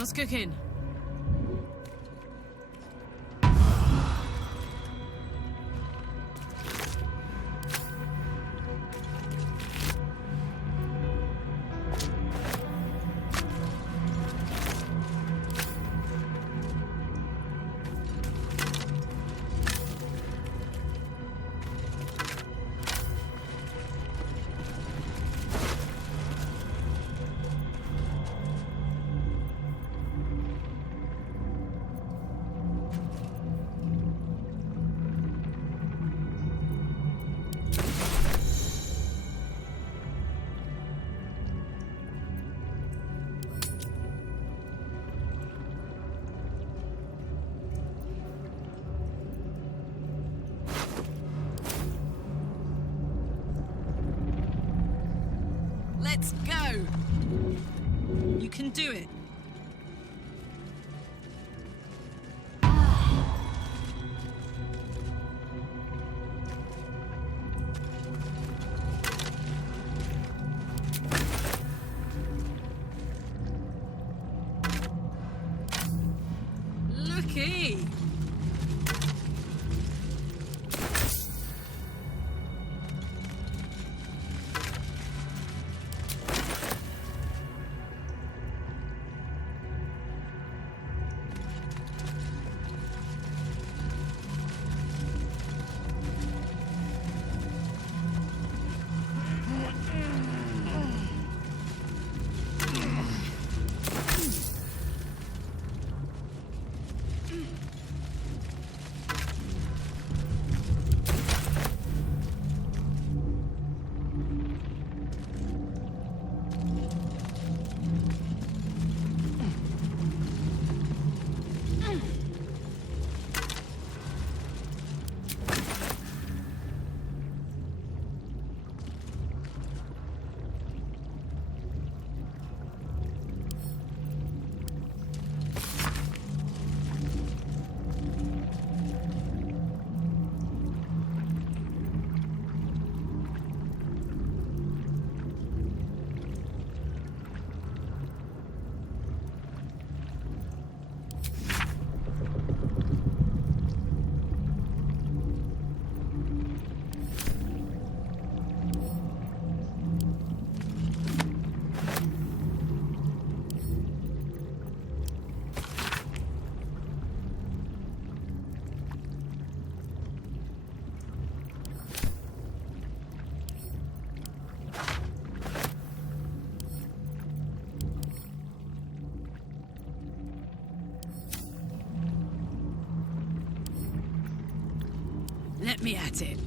What's cooking? Let's go! You can do it. Looky! Let me at it.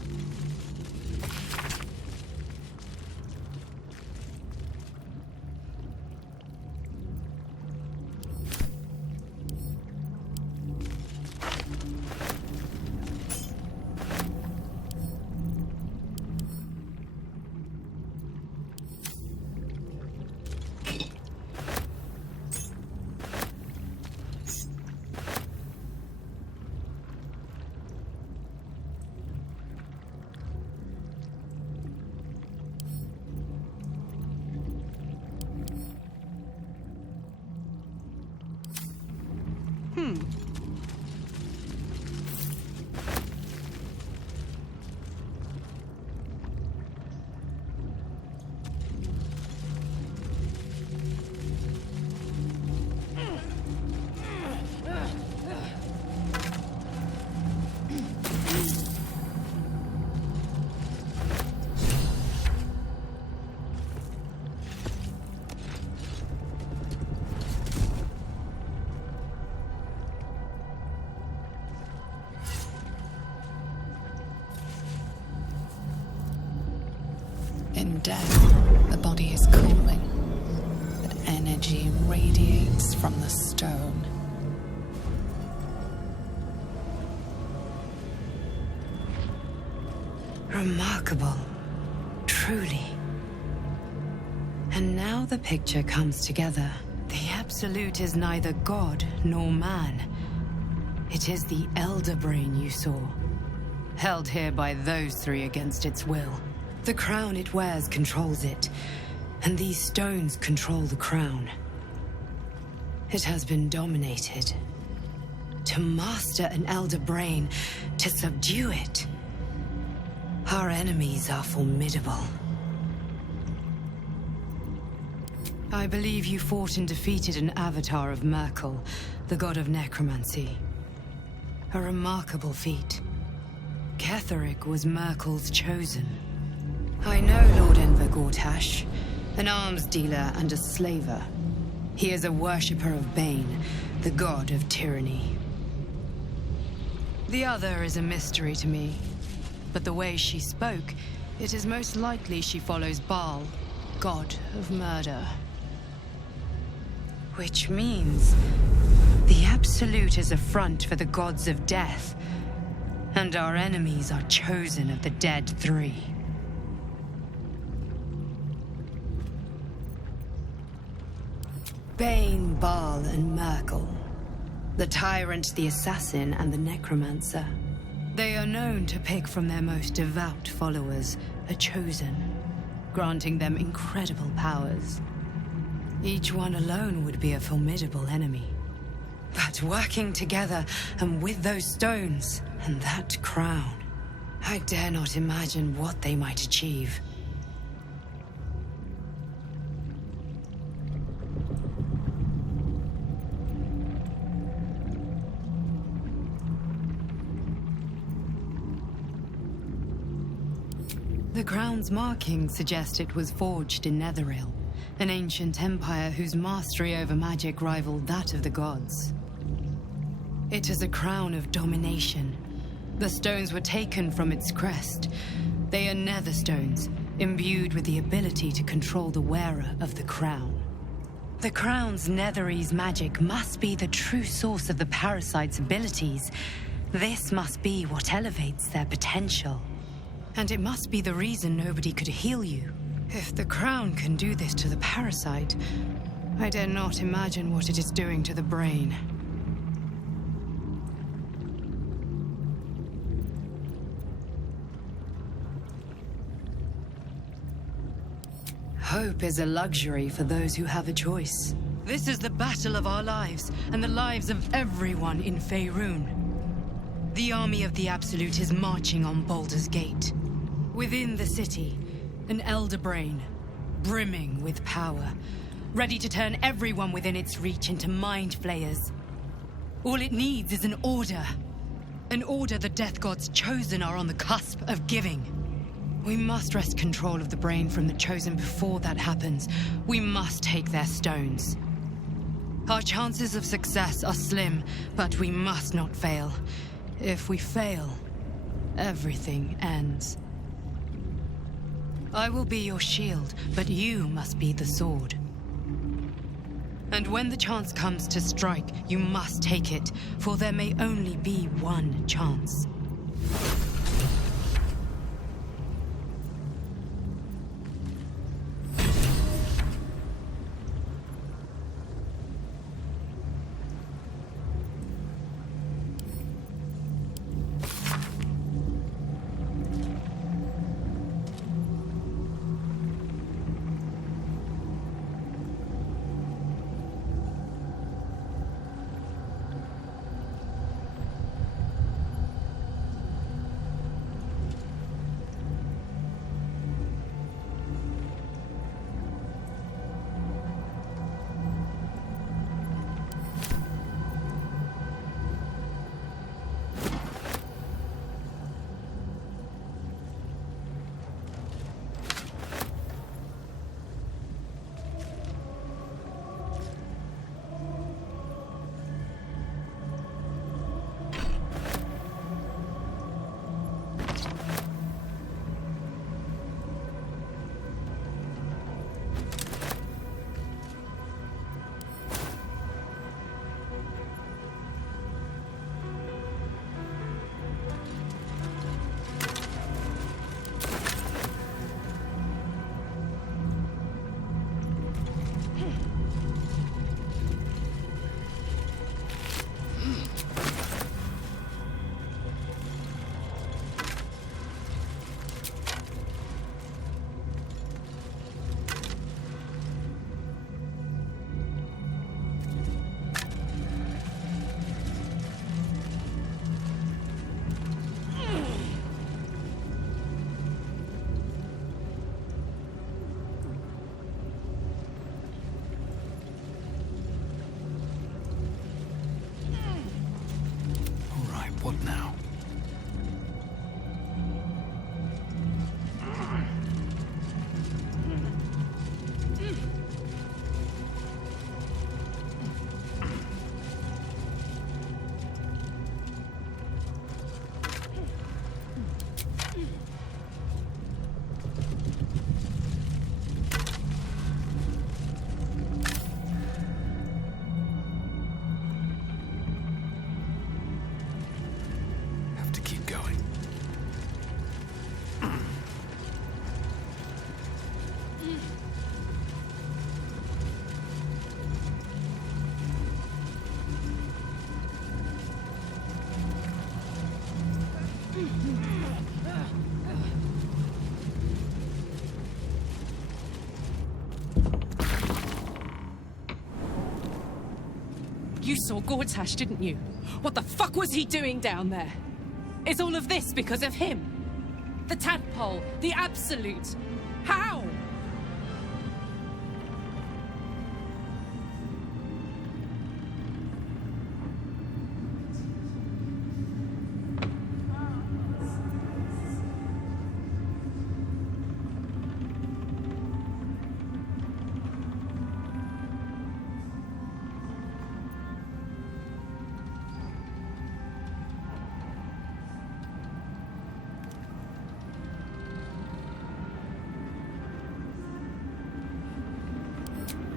In death, the body is cooling, but energy radiates from the stone. Remarkable, truly. And now the picture comes together. The Absolute is neither god nor man. It is the Elder Brain you saw, held here by those three against its will. The crown it wears controls it, and these stones control the crown. It has been dominated. To master an elder brain, to subdue it. Our enemies are formidable. I believe you fought and defeated an avatar of Merkel, the god of necromancy. A remarkable feat. Ketheric was Merkel's chosen. I know Lord Enver Gortash, an arms dealer and a slaver. He is a worshipper of Bane, the god of tyranny. The other is a mystery to me, but the way she spoke, it is most likely she follows Baal, god of murder. Which means the Absolute is a front for the gods of death, and our enemies are chosen of the dead three. Bane, Baal, and Merkel. The tyrant, the assassin, and the necromancer. They are known to pick from their most devout followers a chosen, granting them incredible powers. Each one alone would be a formidable enemy. But working together, and with those stones, and that crown, I dare not imagine what they might achieve. The crown's markings suggest it was forged in Netheril, an ancient empire whose mastery over magic rivaled that of the gods. It is a crown of domination. The stones were taken from its crest. They are nether stones, imbued with the ability to control the wearer of the crown. The crown's Netherese magic must be the true source of the parasite's abilities. This must be what elevates their potential. And it must be the reason nobody could heal you. If the crown can do this to the parasite, I dare not imagine what it is doing to the brain. Hope is a luxury for those who have a choice. This is the battle of our lives, and the lives of everyone in Faerun. The army of the Absolute is marching on Baldur's Gate. Within the city, an elder brain, brimming with power, ready to turn everyone within its reach into mind flayers. All it needs is an order. An order the Death Gods chosen are on the cusp of giving. We must wrest control of the brain from the chosen before that happens. We must take their stones. Our chances of success are slim, but we must not fail. If we fail, everything ends. I will be your shield, but you must be the sword. And when the chance comes to strike, you must take it, for there may only be one chance. You saw Gortash, didn't you? What the fuck was he doing down there? Is all of this because of him? The tadpole, the absolute. How?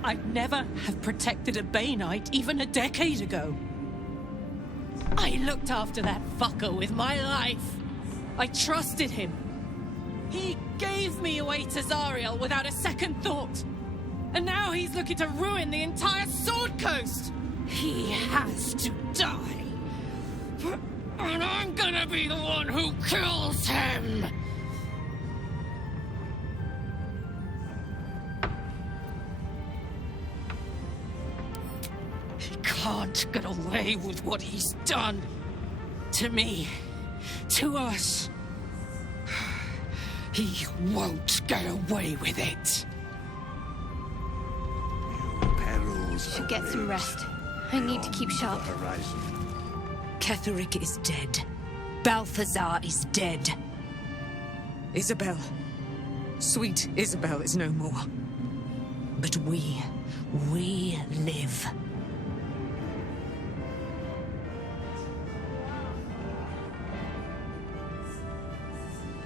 I'd never have protected a Bay Knight even a decade ago. I looked after that fucker with my life. I trusted him. He gave me away to Zariel without a second thought. And now he's looking to ruin the entire Sword Coast. He has to die. And I'm gonna be the one who kills him. Can't get away with what he's done. To me. To us. He won't get away with it. Should get some rest. I need to keep sharp. Ketheric is dead. Balthazar is dead. Isabel. Sweet Isabel is no more. But we live.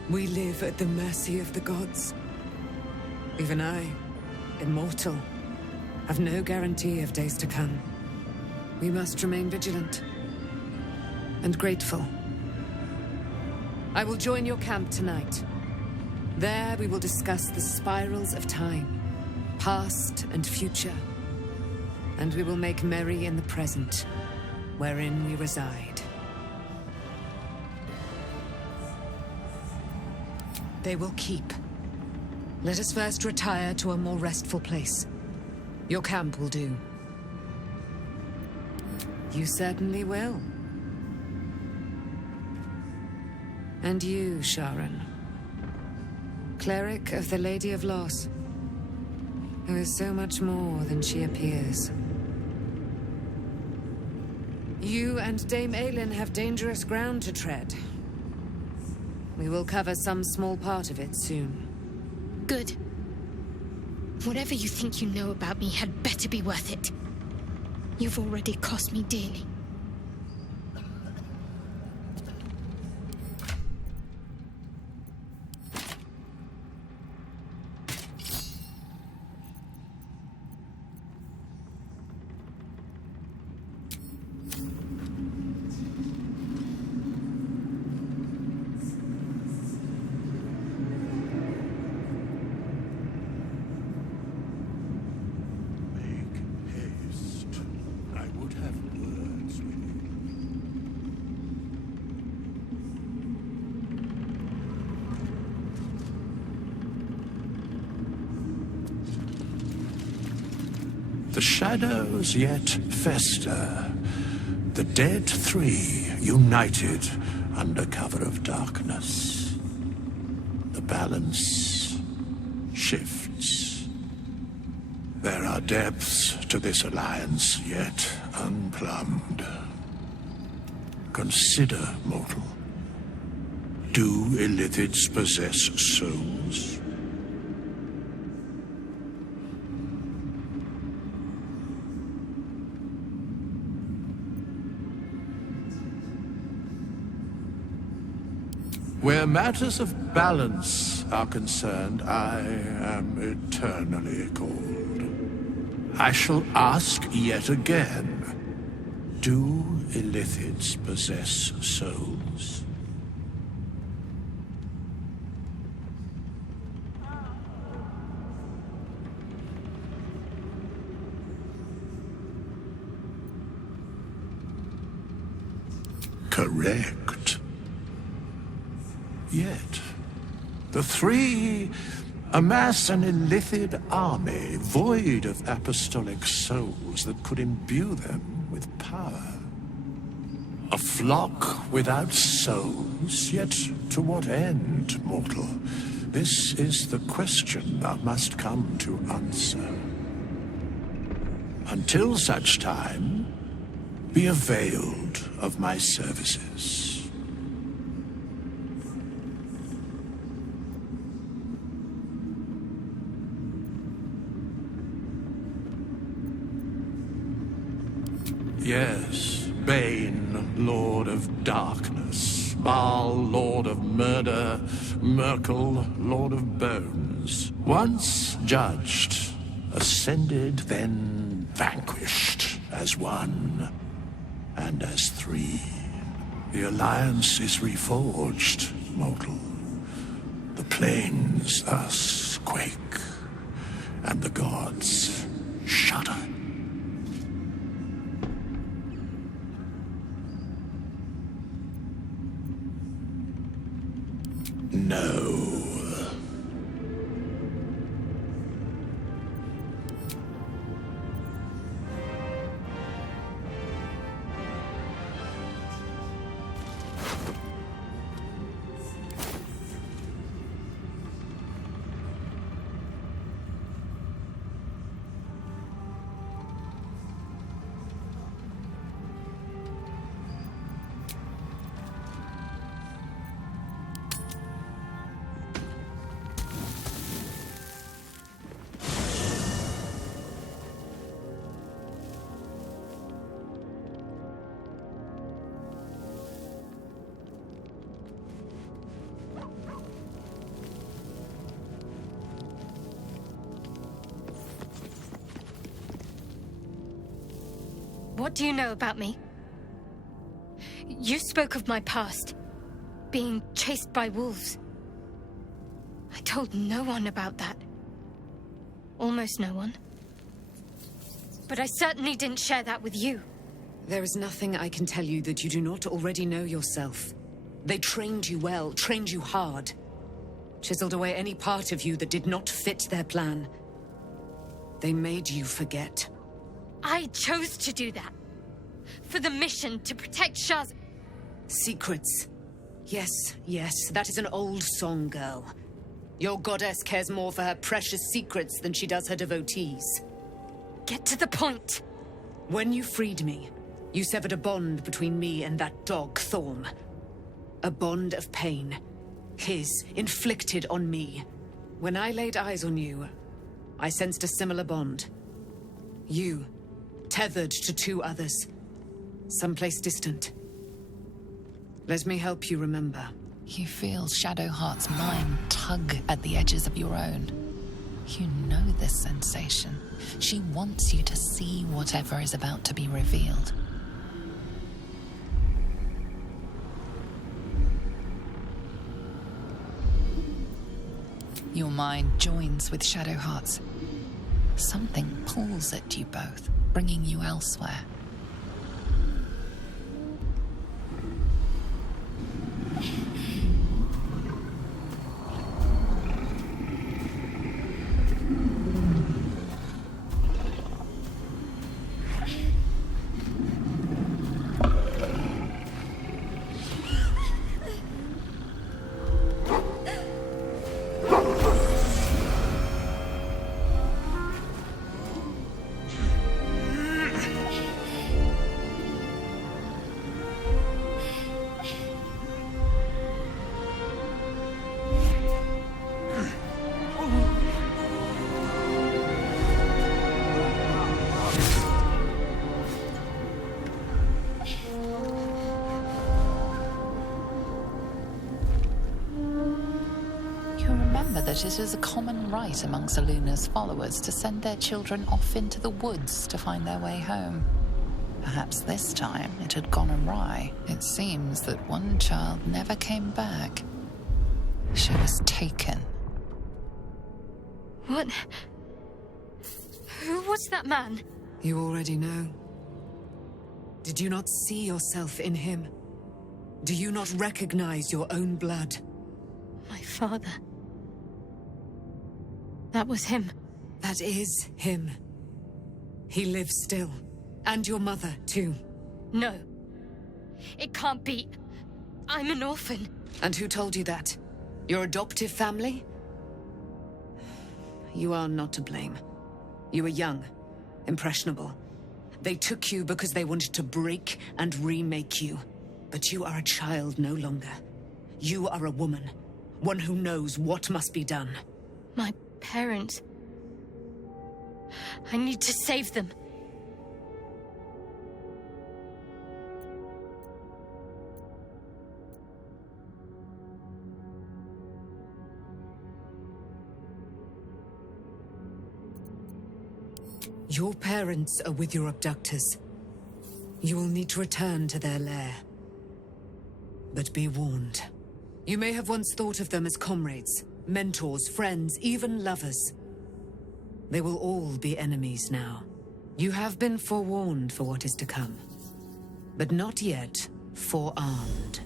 We live at the mercy of the gods. Even I, immortal, have no guarantee of days to come. We must remain vigilant and grateful. I will join your camp tonight. There we will discuss the spirals of time, past and future, and we will make merry in the present, wherein we reside. They will keep. Let us first retire to a more restful place. Your camp will do. You certainly will. And you, Sharon. Cleric of the Lady of Loss, who is so much more than she appears. You and Dame Aylin have dangerous ground to tread. We will cover some small part of it soon. Good. Whatever you think you know about me had better be worth it. You've already cost me dearly. The shadows yet fester. The dead three united under cover of darkness. The balance shifts. There are depths to this alliance yet unplumbed. Consider, mortal. Do illithids possess souls? Where matters of balance are concerned, I am eternally cold. I shall ask yet again, do illithids possess souls? Correct. Yet, the three amass an illithid army void of apostolic souls that could imbue them. with power. A flock without souls, yet to what end, mortal? This is the question thou must come to answer. Until such time, be availed of my services. Yes, Bane, Lord of Darkness, Baal, Lord of Murder, Merkel, Lord of Bones. Once judged, ascended, then vanquished as one, and as three. The alliance is reforged, mortal. The plains thus quake, and the gods shudder. No. What do you know about me? You spoke of my past, being chased by wolves. I told no one about that. Almost no one. But I certainly didn't share that with you. There is nothing I can tell you that you do not already know yourself. They trained you well, trained you hard. Chiseled away any part of you that did not fit their plan. They made you forget. I chose to do that. For the mission to protect Shaz. Secrets. Yes, yes, that is an old song, girl. Your goddess cares more for her precious secrets than she does her devotees. Get to the point. When you freed me, you severed a bond between me and that dog, Thorm. A bond of pain. His, inflicted on me. When I laid eyes on you, I sensed a similar bond. You, tethered to two others. Someplace distant. Let me help you remember. You feel Shadowheart's mind tug at the edges of your own. You know this sensation. She wants you to see whatever is about to be revealed. Your mind joins with Shadowheart's. Something pulls at you both, bringing you elsewhere. That it is a common right among Luna's followers to send their children off into the woods to find their way home. Perhaps this time it had gone awry. It seems that one child never came back. She was taken. What? Who was that man? You already know. Did you not see yourself in him? Do you not recognize your own blood? My father. That was him. That is him. He lives still. And your mother, too. No. It can't be. I'm an orphan. And who told you that? Your adoptive family? You are not to blame. You were young, impressionable. They took you because they wanted to break and remake you. But you are a child no longer. You are a woman. One who knows what must be done. My parents. I need to save them. Your parents are with your abductors. You will need to return to their lair. But be warned. You may have once thought of them as comrades, mentors, friends, even lovers. They will all be enemies now. You have been forewarned for what is to come, but not yet forearmed.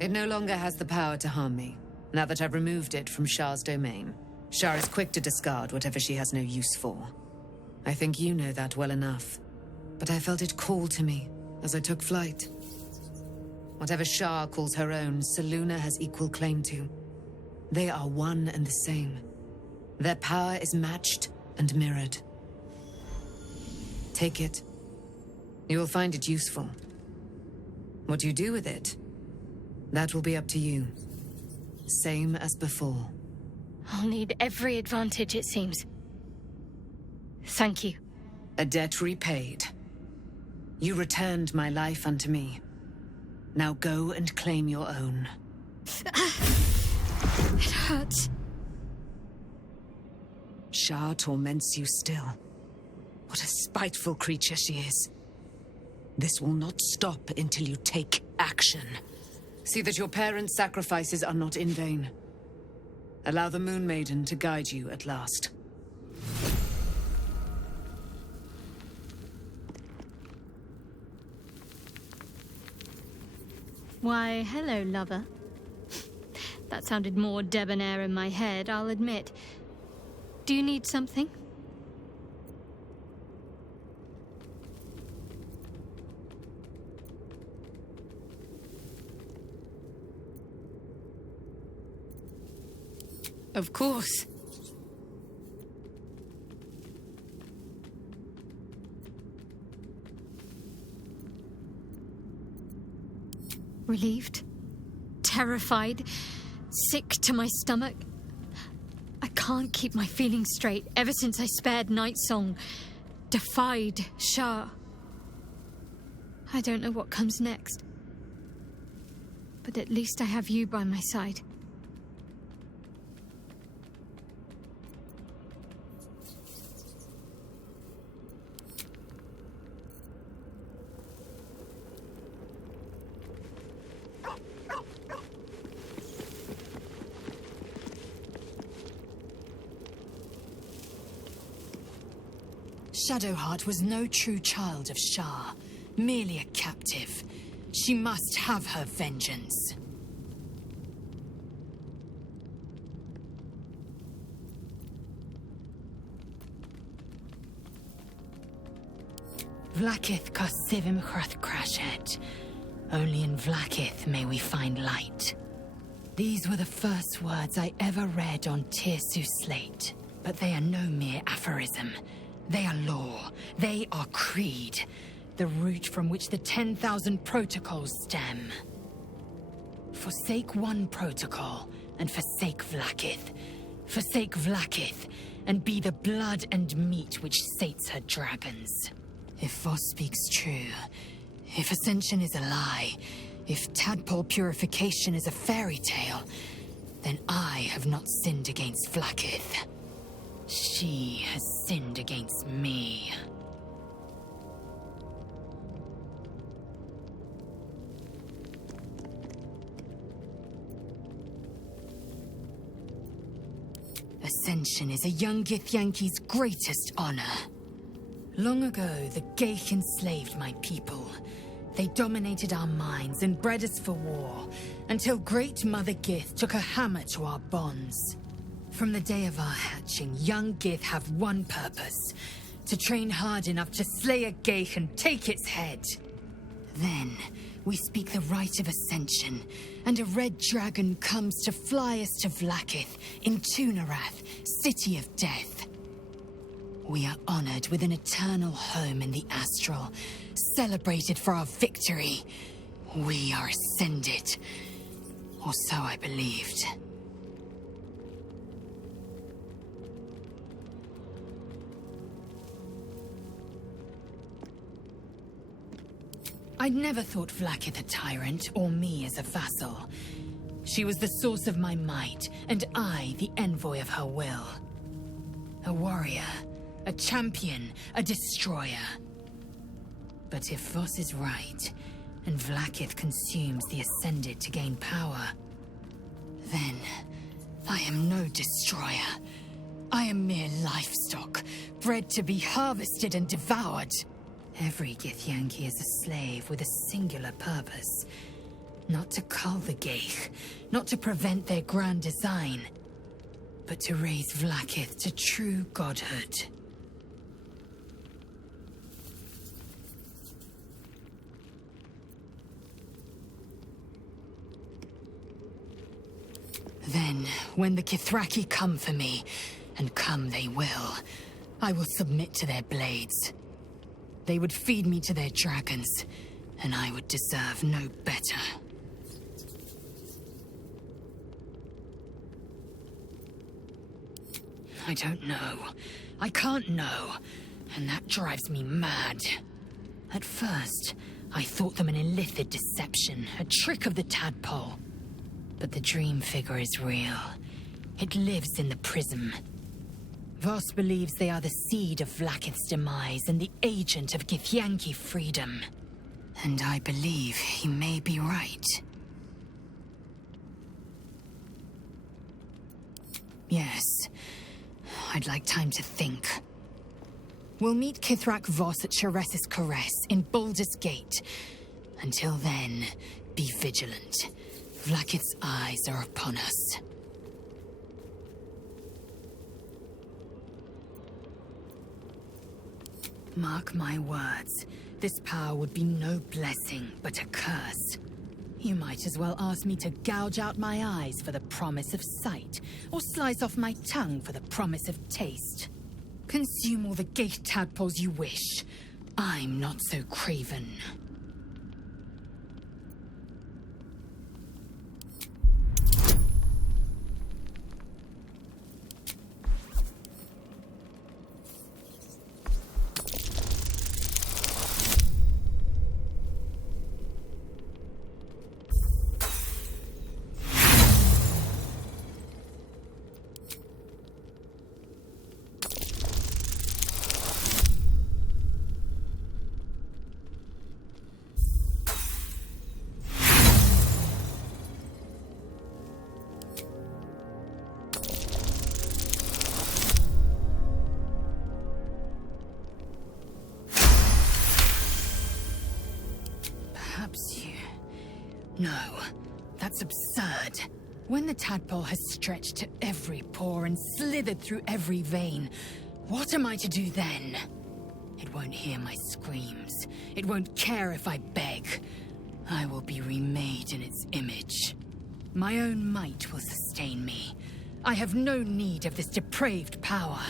It no longer has the power to harm me, now that I've removed it from Shah's domain. Shah is quick to discard whatever she has no use for. I think you know that well enough. But I felt it call to me as I took flight. Whatever Shah calls her own, Selûne has equal claim to. They are one and the same. Their power is matched and mirrored. Take it. You will find it useful. What you do with it, that will be up to you. Same as before. I'll need every advantage, it seems. Thank you. A debt repaid. You returned my life unto me. Now go and claim your own. It hurts. Shah torments you still. What a spiteful creature she is. This will not stop until you take action. See that your parents' sacrifices are not in vain. Allow the Moon Maiden to guide you at last. Why, hello, lover. That sounded more debonair in my head, I'll admit. Do you need something? Of course. Relieved, terrified, sick to my stomach. I can't keep my feelings straight ever since I spared Night Song, defied Shah. I don't know what comes next, but at least I have you by my side. Shadowheart was no true child of Shah, merely a captive. She must have her vengeance. Vlakith Kosivim Hrath Crashet. Only in Vlakith may we find light. These were the first words I ever read on Tirsu's slate, but they are no mere aphorism. They are law. They are creed. The root from which the 10,000 protocols stem. Forsake one protocol, and forsake Vlakith. Forsake Vlakith, and be the blood and meat which sates her dragons. If Voss speaks true, if Ascension is a lie, if tadpole purification is a fairy tale, then I have not sinned against Vlakith. She has sinned against me. Ascension is a young Githyanki's greatest honor. Long ago, the Geich enslaved my people. They dominated our minds and bred us for war, until Great Mother Gith took a hammer to our bonds. From the day of our hatching, young Gith have one purpose: to train hard enough to slay a Geich and take its head. Then, we speak the rite of Ascension, and a red dragon comes to fly us to Vlaakith, in Tunarath, City of Death. We are honored with an eternal home in the Astral, celebrated for our victory. We are ascended. Or so I believed. I'd never thought Vlaakith a tyrant, or me as a vassal. She was the source of my might, and I the envoy of her will. A warrior, a champion, a destroyer. But if Voss is right, and Vlaakith consumes the Ascended to gain power, then I am no destroyer. I am mere livestock, bred to be harvested and devoured. Every Githyanki is a slave with a singular purpose. Not to cull the Geich, not to prevent their grand design, but to raise Vlaakith to true godhood. Then, when the Kithraki come for me, and come they will, I will submit to their blades. They would feed me to their dragons, and I would deserve no better. I don't know. I can't know, and that drives me mad. At first, I thought them an illithid deception, a trick of the tadpole. But the dream figure is real. It lives in the prism. Voss believes they are the seed of Vlaakith's demise and the agent of Githyanki freedom. And I believe he may be right. Yes. I'd like time to think. We'll meet Kithrak Voss at Chares's Caress in Baldur's Gate. Until then, be vigilant. Vlaakith's eyes are upon us. Mark my words. This power would be no blessing, but a curse. You might as well ask me to gouge out my eyes for the promise of sight, or slice off my tongue for the promise of taste. Consume all the Geich tadpoles you wish. I'm not so craven. No, that's absurd. When the tadpole has stretched to every pore and slithered through every vein, what am I to do then? It won't hear my screams. It won't care if I beg. I will be remade in its image. My own might will sustain me. I have no need of this depraved power.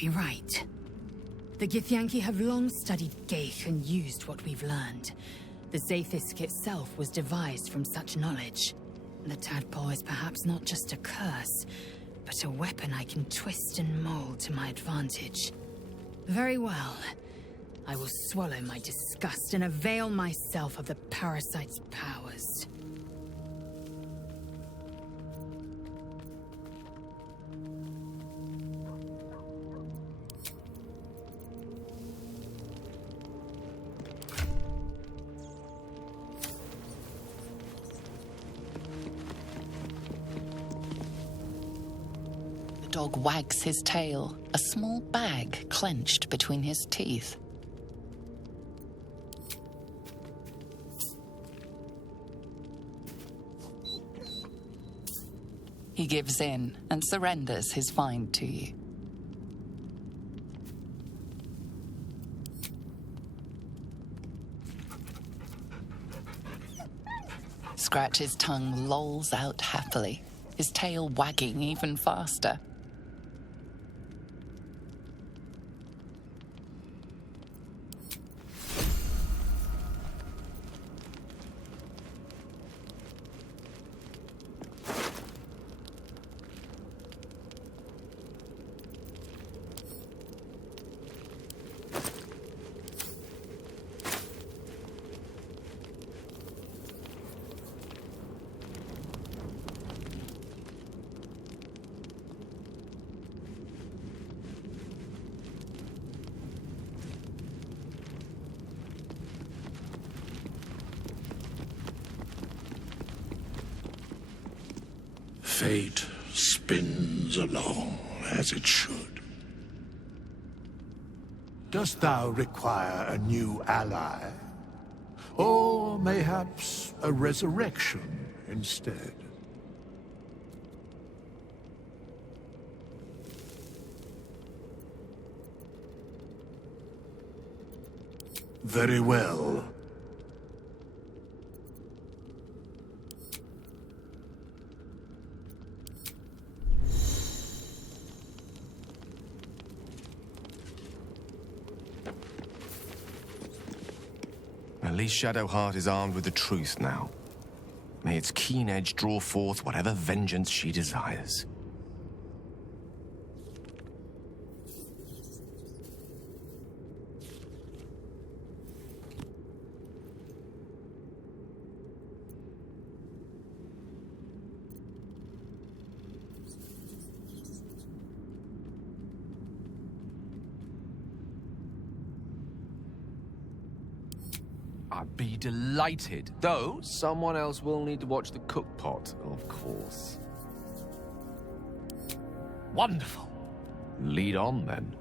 be right. The Githyanki have long studied Geich and used what we've learned. The Zaithisk itself was devised from such knowledge. The tadpole is perhaps not just a curse, but a weapon I can twist and mold to my advantage. Very well. I will swallow my disgust and avail myself of the parasite's powers. The dog wags his tail, a small bag clenched between his teeth. He gives in and surrenders his find to you. Scratch's tongue lolls out happily, his tail wagging even faster. Fate spins along as it should. Dost thou require a new ally? Or mayhaps a resurrection instead? Very well. At least Shadowheart is armed with the truth now. May its keen edge draw forth whatever vengeance she desires. I'd be delighted, though someone else will need to watch the cook pot, of course. Wonderful. Lead on, then.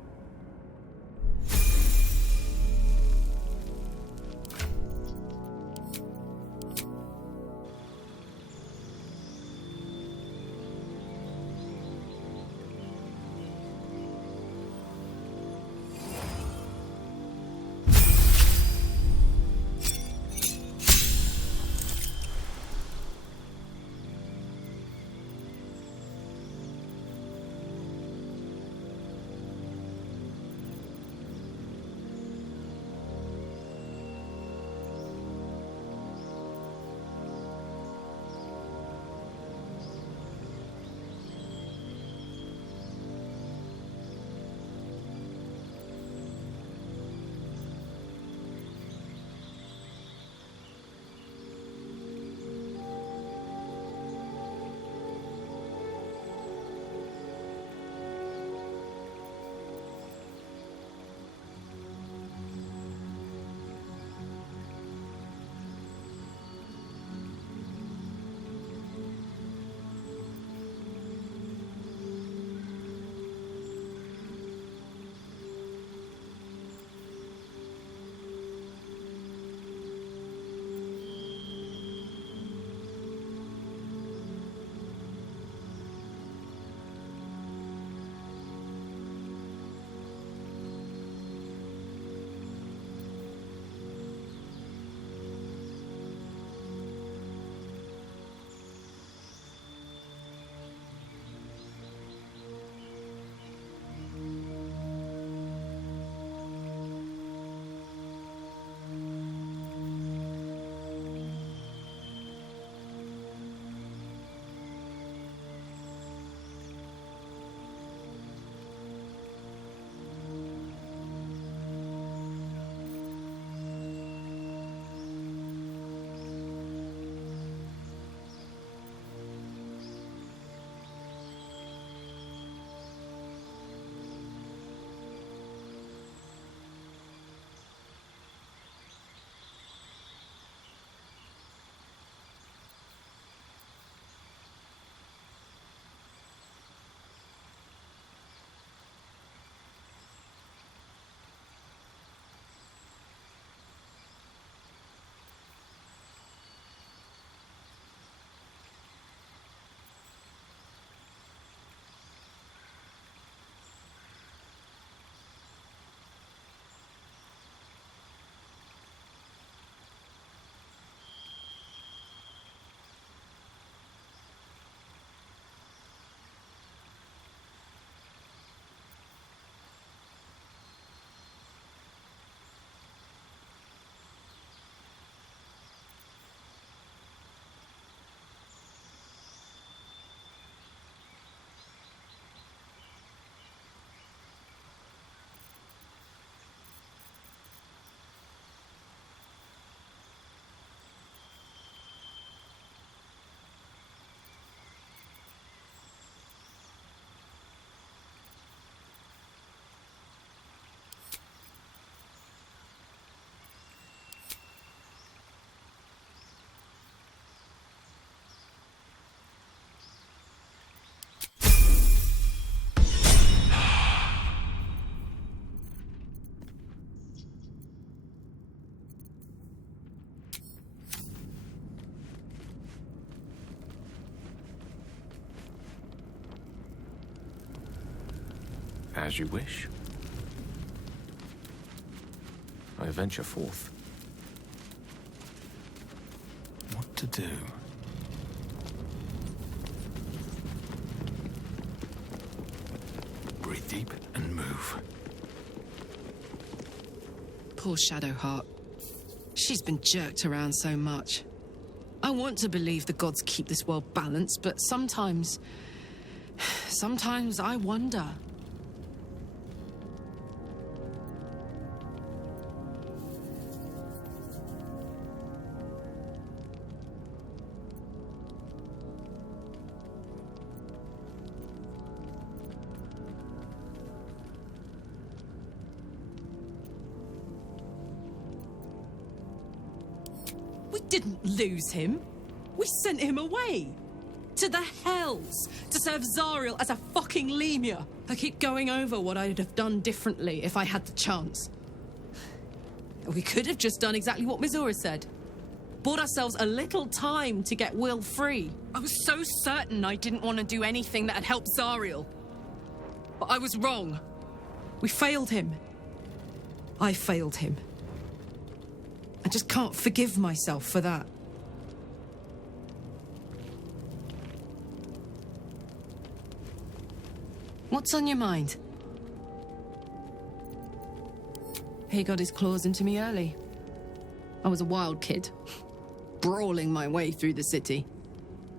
As you wish. I venture forth. What to do? Breathe deep and move. Poor Shadowheart. She's been jerked around so much. I want to believe the gods keep this world balanced, but sometimes I wonder. We didn't lose him. We sent him away. To the hells. To serve Zariel as a fucking lemur. I keep going over what I'd have done differently if I had the chance. We could have just done exactly what Mizora said. Bought ourselves a little time to get Will free. I was so certain I didn't want to do anything that'd help Zariel. But I was wrong. We failed him. I failed him. I just can't forgive myself for that. What's on your mind? He got his claws into me early. I was a wild kid, brawling my way through the city.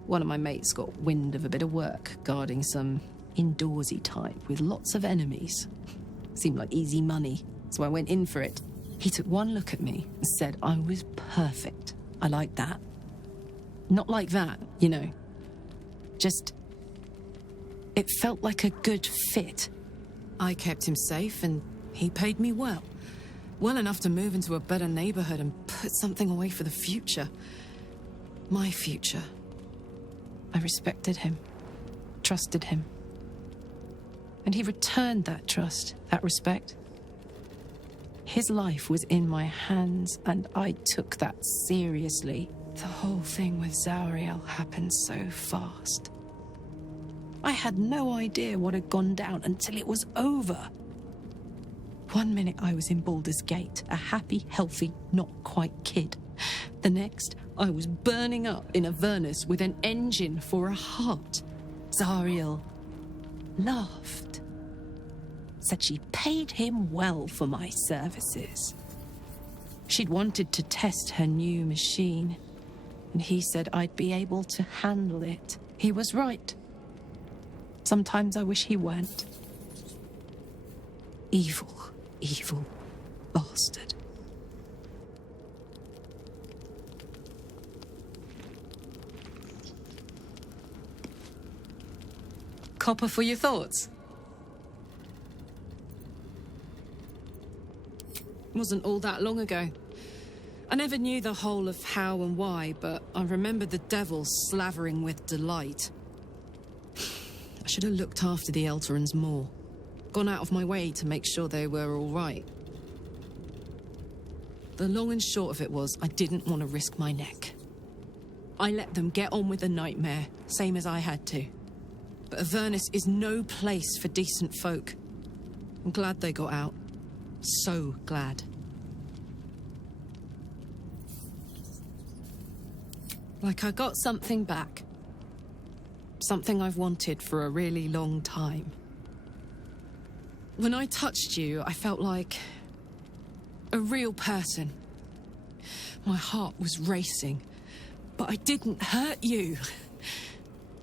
One of my mates got wind of a bit of work guarding some indoorsy type with lots of enemies. Seemed like easy money, so I went in for it. He took one look at me and said I was perfect. I liked that. Not like that, you know. Just... it felt like a good fit. I kept him safe and he paid me well. Well enough to move into a better neighborhood and put something away for the future. My future. I respected him. Trusted him. And he returned that trust, that respect. His life was in my hands, and I took that seriously. The whole thing with Zariel happened so fast. I had no idea what had gone down until it was over. One minute I was in Baldur's Gate, a happy, healthy, not quite kid. The next, I was burning up in Avernus with an engine for a heart. Zariel laughed. Said she paid him well for my services. She'd wanted to test her new machine, and he said I'd be able to handle it. He was right. Sometimes I wish he weren't. Evil, evil bastard. Copper for your thoughts? Wasn't all that long ago. I never knew the whole of how and why, but I remember the devil slavering with delight. I should have looked after the Elterans more. Gone out of my way to make sure they were all right. The long and short of it was, I didn't want to risk my neck. I let them get on with the nightmare, same as I had to. But Avernus is no place for decent folk. I'm glad they got out. So glad. Like I got something back. Something I've wanted for a really long time. When I touched you, I felt like a real person. My heart was racing, but I didn't hurt you.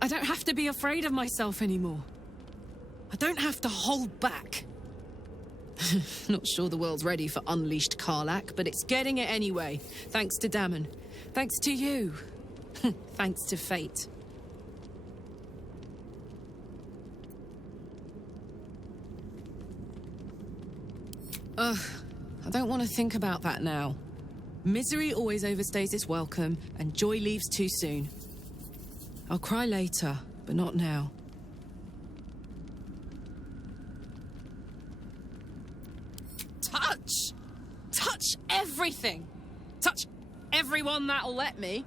I don't have to be afraid of myself anymore. I don't have to hold back. Not sure the world's ready for unleashed Karlach, but it's getting it anyway. Thanks to Dammon. Thanks to you. Thanks to fate. Ugh, I don't want to think about that now. Misery always overstays its welcome, and joy leaves too soon. I'll cry later, but not now. Touch! Touch everything! Touch everyone that'll let me.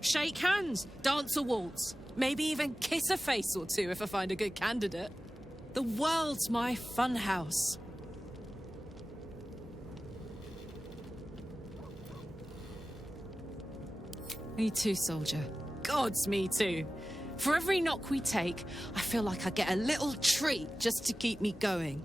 Shake hands, dance a waltz, maybe even kiss a face or two if I find a good candidate. The world's my funhouse. Me too, soldier. Gods, me too. For every knock we take, I feel like I get a little treat just to keep me going.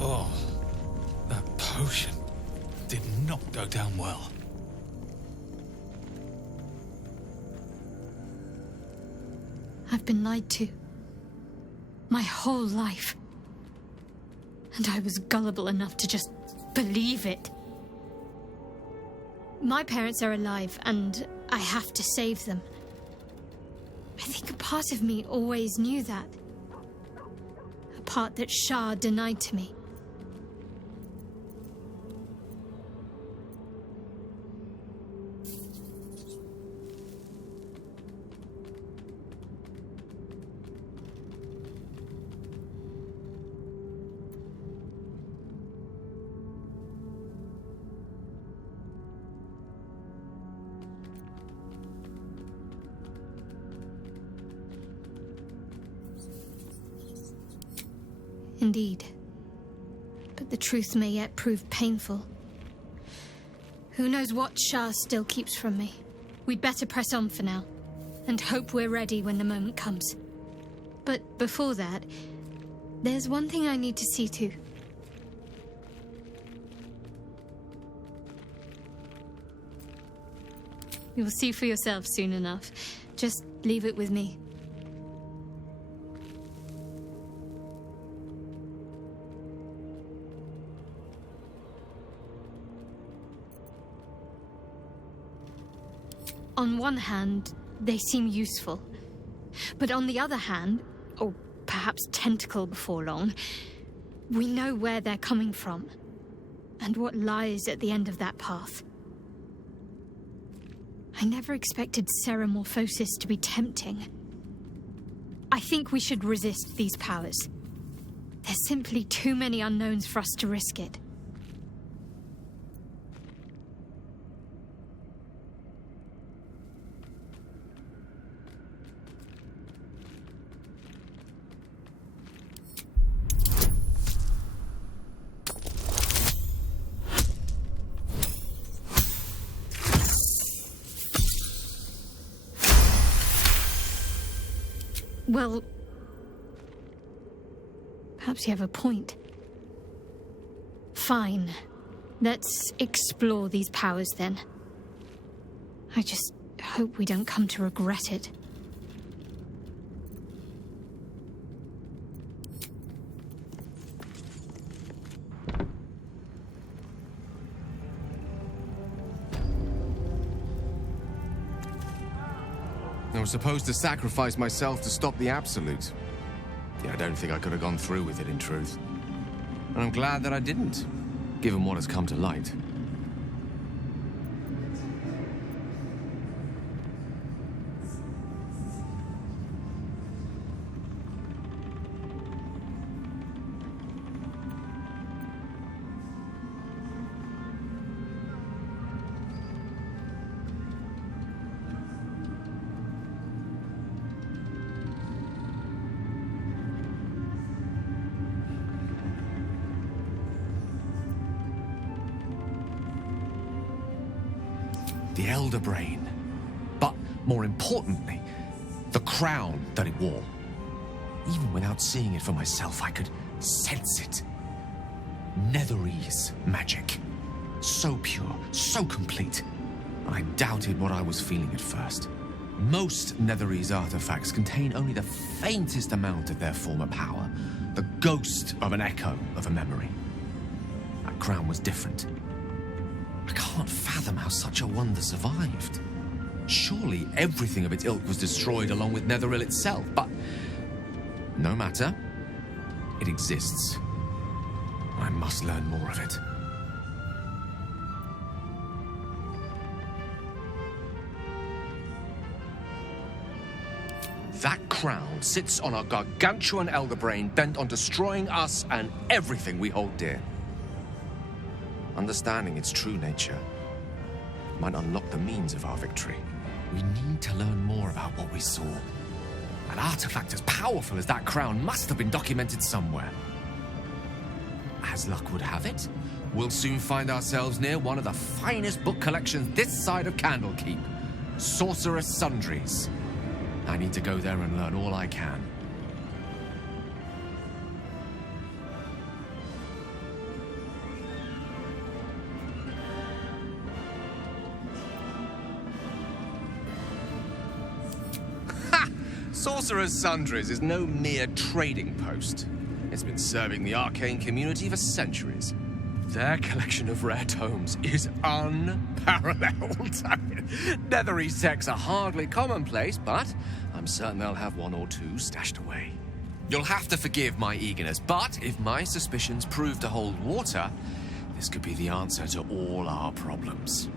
Oh, that potion did not go down well. I've been lied to. My whole life. And I was gullible enough to just believe it. My parents are alive, and I have to save them. I think a part of me always knew that. A part that Shah denied to me. Indeed. But the truth may yet prove painful. Who knows what Shah still keeps from me? We'd better press on for now, and hope we're ready when the moment comes. But before that, there's one thing I need to see to. You'll see for yourself soon enough. Just leave it with me. On one hand, they seem useful. But on the other hand, or perhaps tentacle before long, we know where they're coming from, and what lies at the end of that path. I never expected ceremorphosis to be tempting. I think we should resist these powers. There's simply too many unknowns for us to risk it. Well, perhaps you have a point. Fine. Let's explore these powers then. I just hope we don't come to regret it. I was supposed to sacrifice myself to stop the Absolute. Yeah, I don't think I could have gone through with it, in truth. And I'm glad that I didn't, given what has come to light. The Elder Brain. But, more importantly, the crown that it wore. Even without seeing it for myself, I could sense it. Netherese magic. So pure, so complete. I doubted what I was feeling at first. Most Netherese artifacts contain only the faintest amount of their former power. The ghost of an echo of a memory. That crown was different. I can't fathom how such a wonder survived. Surely everything of its ilk was destroyed along with Netheril itself, but no matter. It exists. I must learn more of it. That crown sits on a gargantuan elder brain bent on destroying us and everything we hold dear. Understanding its true nature might unlock the means of our victory. We need to learn more about what we saw. An artifact as powerful as that crown must have been documented somewhere. As luck would have it, we'll soon find ourselves near one of the finest book collections this side of Candlekeep, Sorcerer's Sundries. I need to go there and learn all I can. Ha! Sorcerer's Sundries is no mere trading post. It's been serving the arcane community for centuries. Their collection of rare tomes is unparalleled. Netherese texts are hardly commonplace, but I'm certain they'll have one or two stashed away. You'll have to forgive my eagerness, but if my suspicions prove to hold water, this could be the answer to all our problems.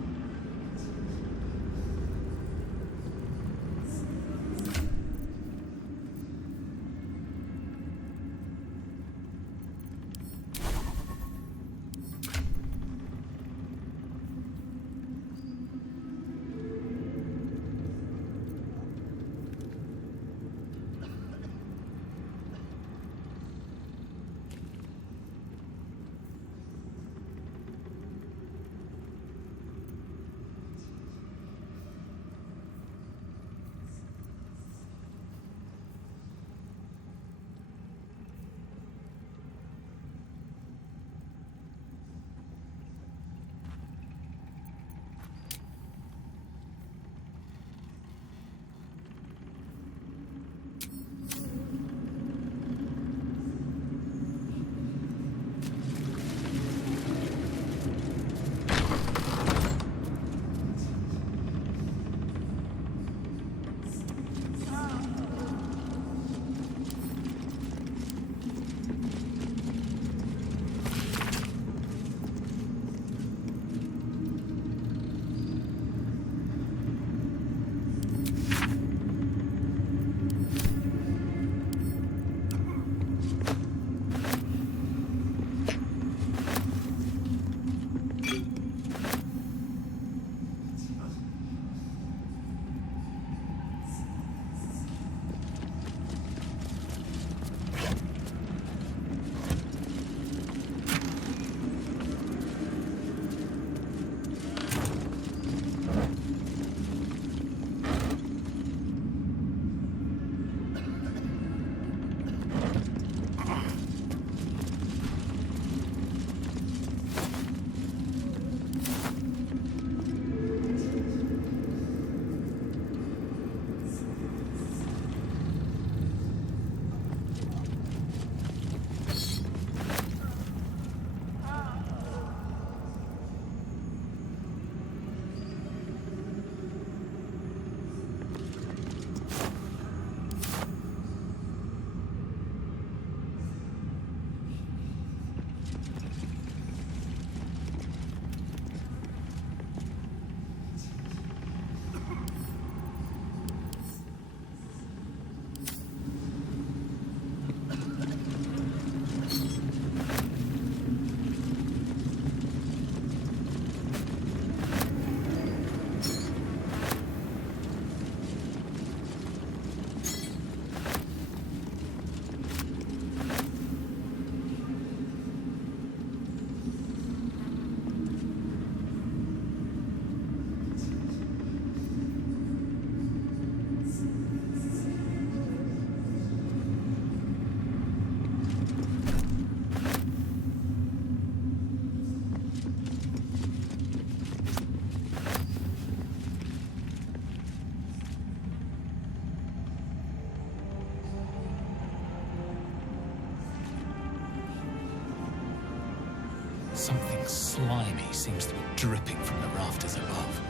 Something slimy seems to be dripping from the rafters above.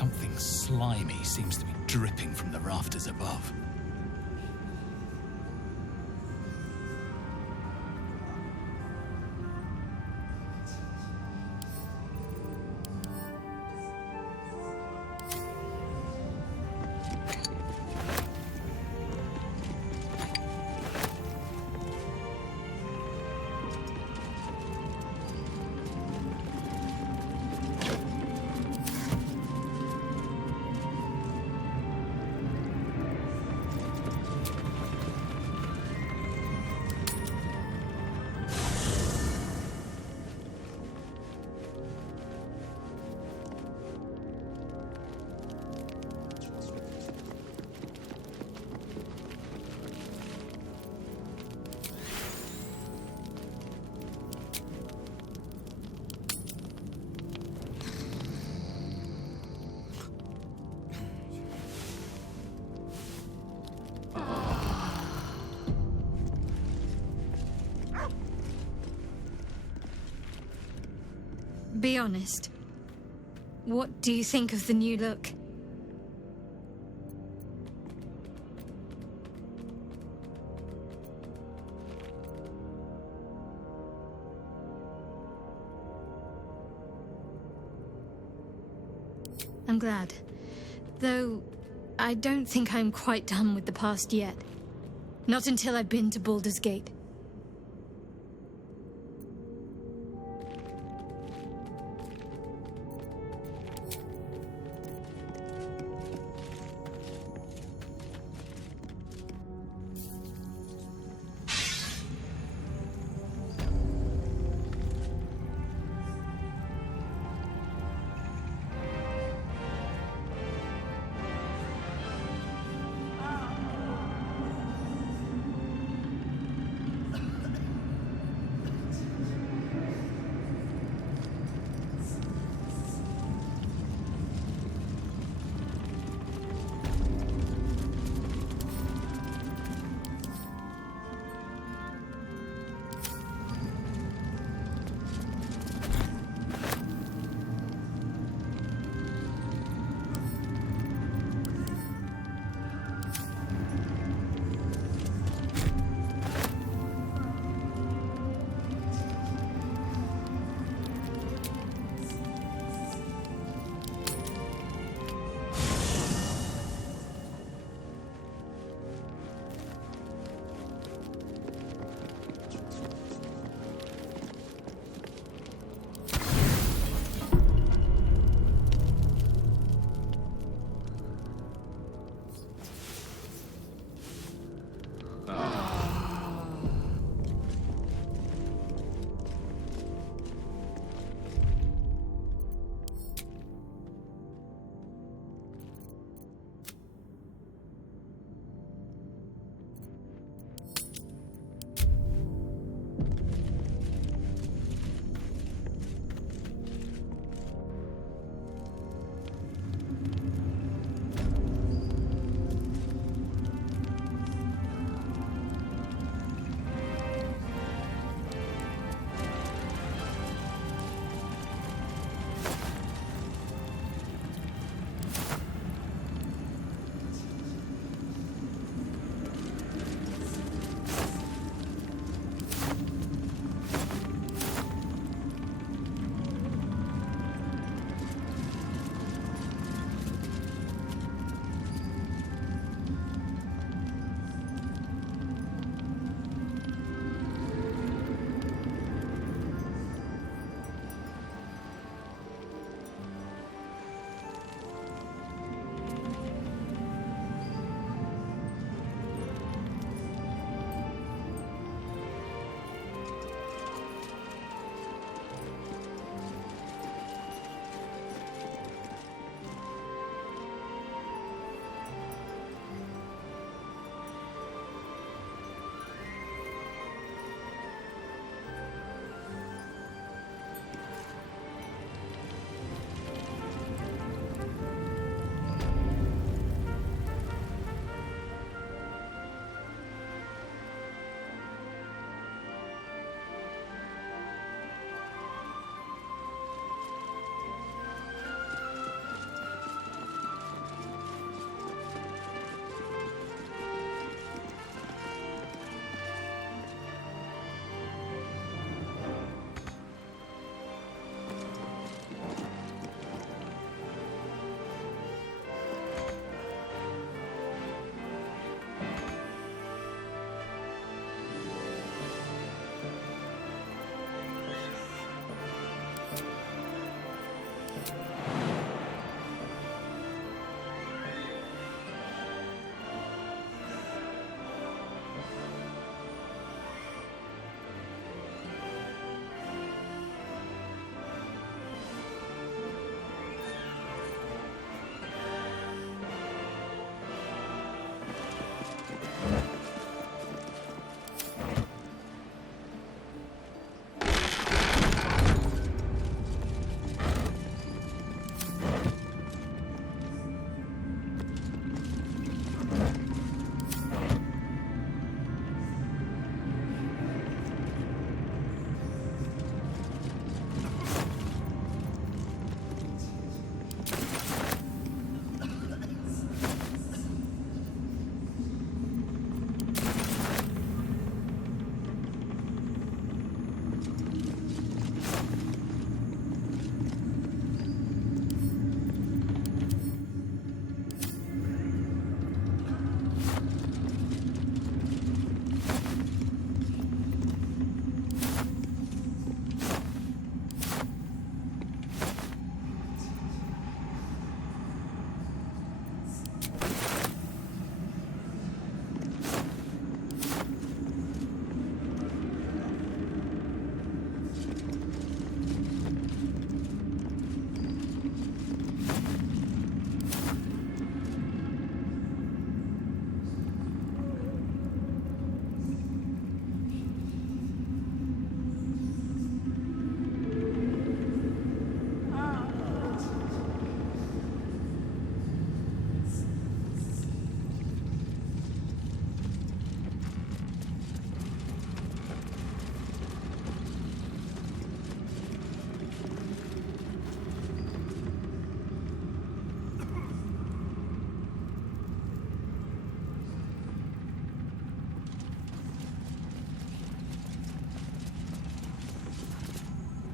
Something slimy seems to be dripping from the rafters above. Be honest. What do you think of the new look? I'm glad. Though, I don't think I'm quite done with the past yet. Not until I've been to Baldur's Gate.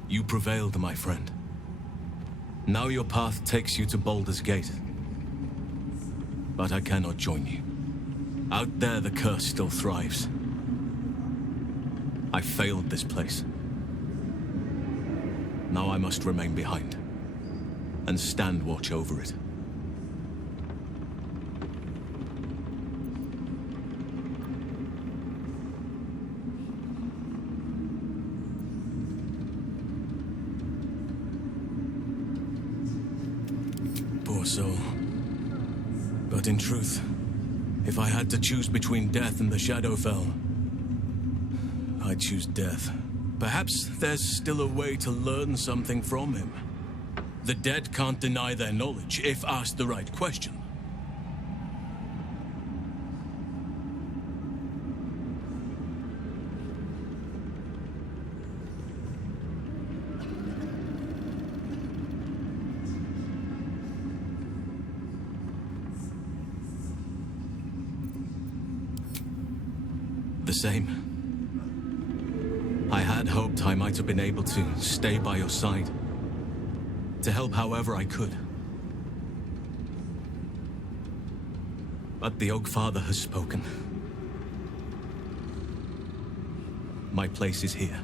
You prevailed, my friend. Now your path takes you to Baldur's Gate. But I cannot join you. Out there, the curse still thrives. I failed this place. Now I must remain behind, and stand watch over it. Poor soul. But in truth, if I had to choose between death and the Shadowfell, I'd choose death. Perhaps there's still a way to learn something from him. The dead can't deny their knowledge if asked the right question. The same. I had hoped I might have been able to stay by your side, to help however I could. But the Oak Father has spoken. My place is here.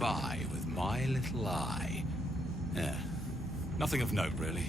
by with my little eye. Yeah, nothing of note, really.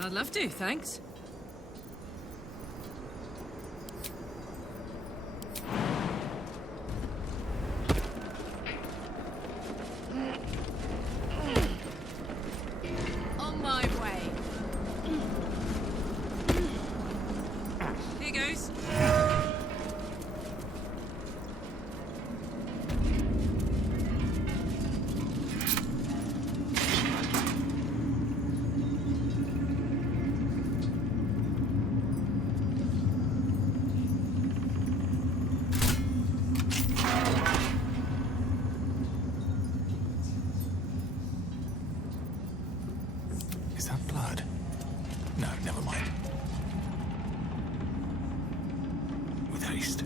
I'd love to, thanks. On my way. Here goes. Is that blood? No, never mind. With haste.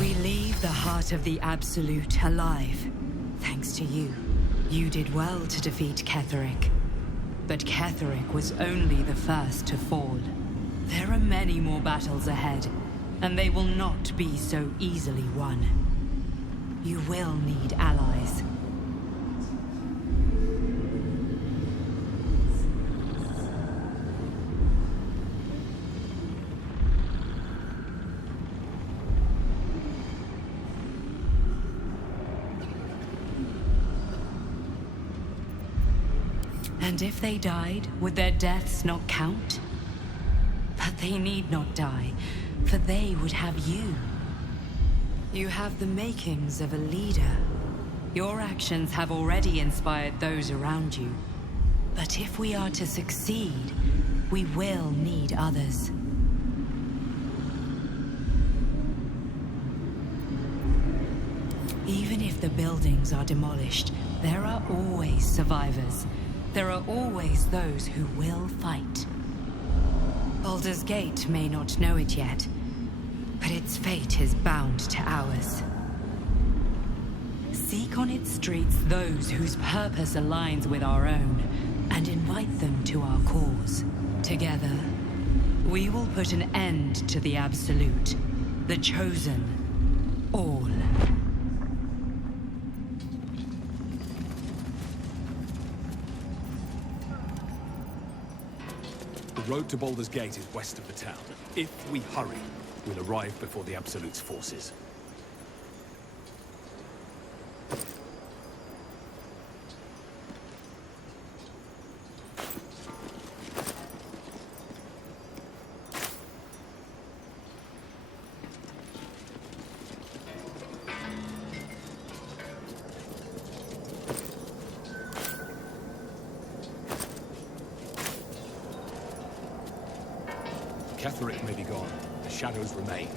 We leave the heart of the Absolute alive. Thanks to you. You did well to defeat Ketheric. But Ketheric was only the first to fall. There are many more battles ahead, and they will not be so easily won. You will need allies. And if they died, would their deaths not count? But they need not die, for they would have you. You have the makings of a leader. Your actions have already inspired those around you. But if we are to succeed, we will need others. Even if the buildings are demolished, there are always survivors. There are always those who will fight. Baldur's Gate may not know it yet, but its fate is bound to ours. Seek on its streets those whose purpose aligns with our own, and invite them to our cause. Together, we will put an end to the Absolute, the Chosen, all. The road to Baldur's Gate is west of the town. If we hurry, we'll arrive before the Absolute's forces. Ketheric may be gone. The shadows remain.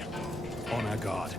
On our guard.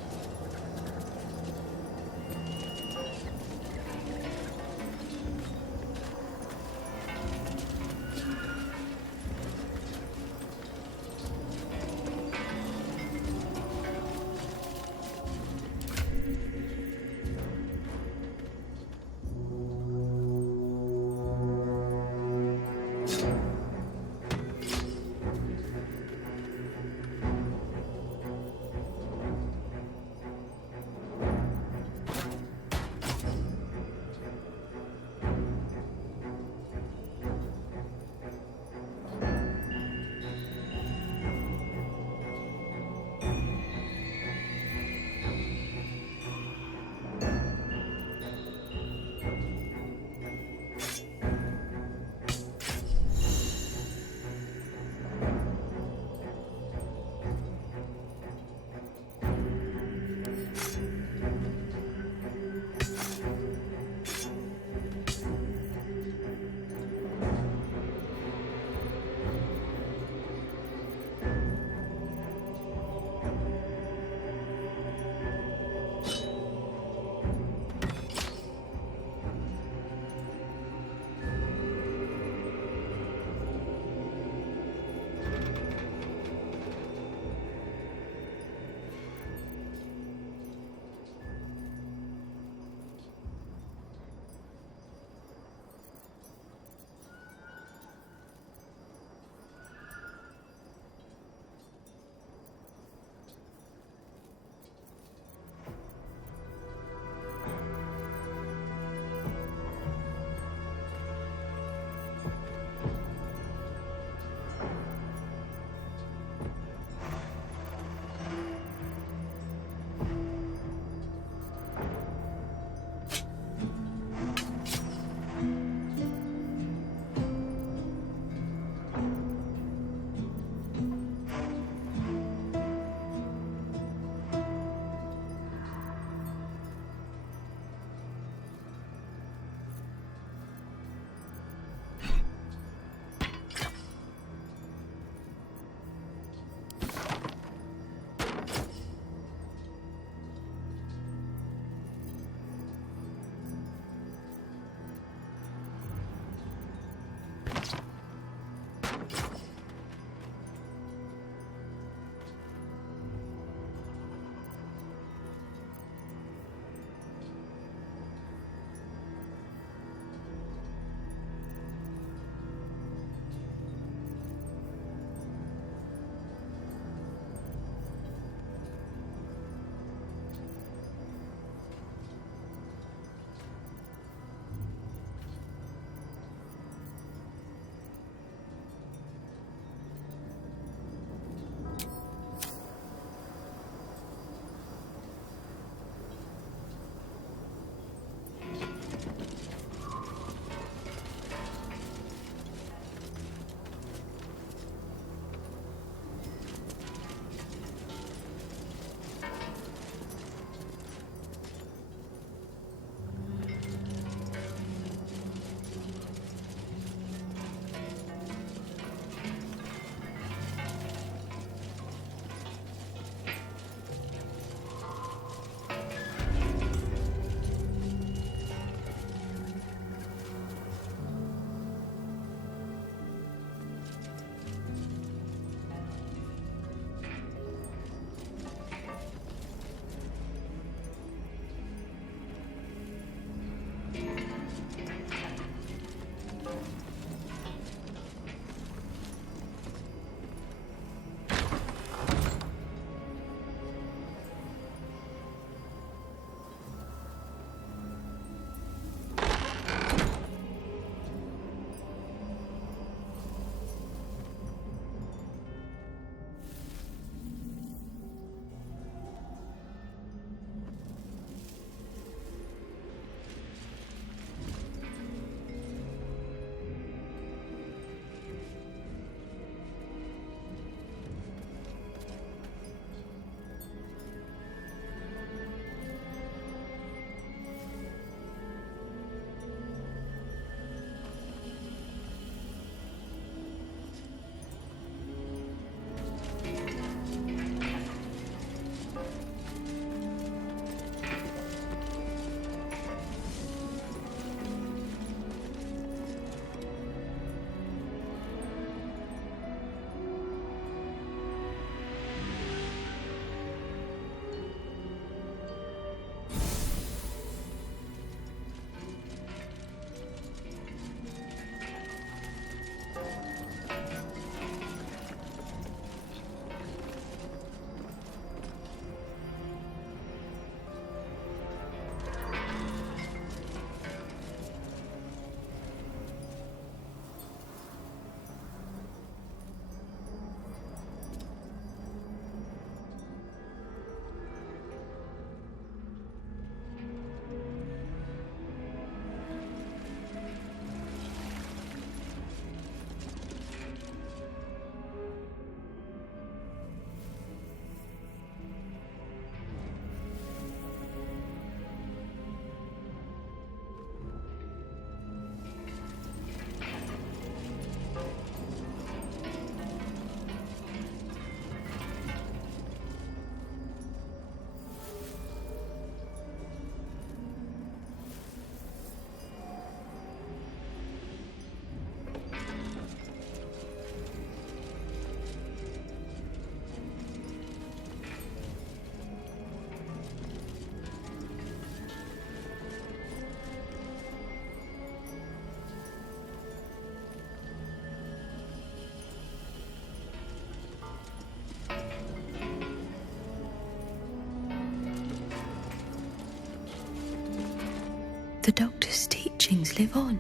The doctor's teachings live on.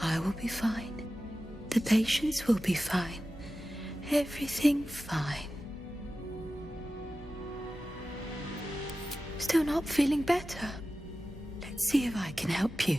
I will be fine. The patients will be fine. Everything fine. Still not feeling better? Let's see if I can help you.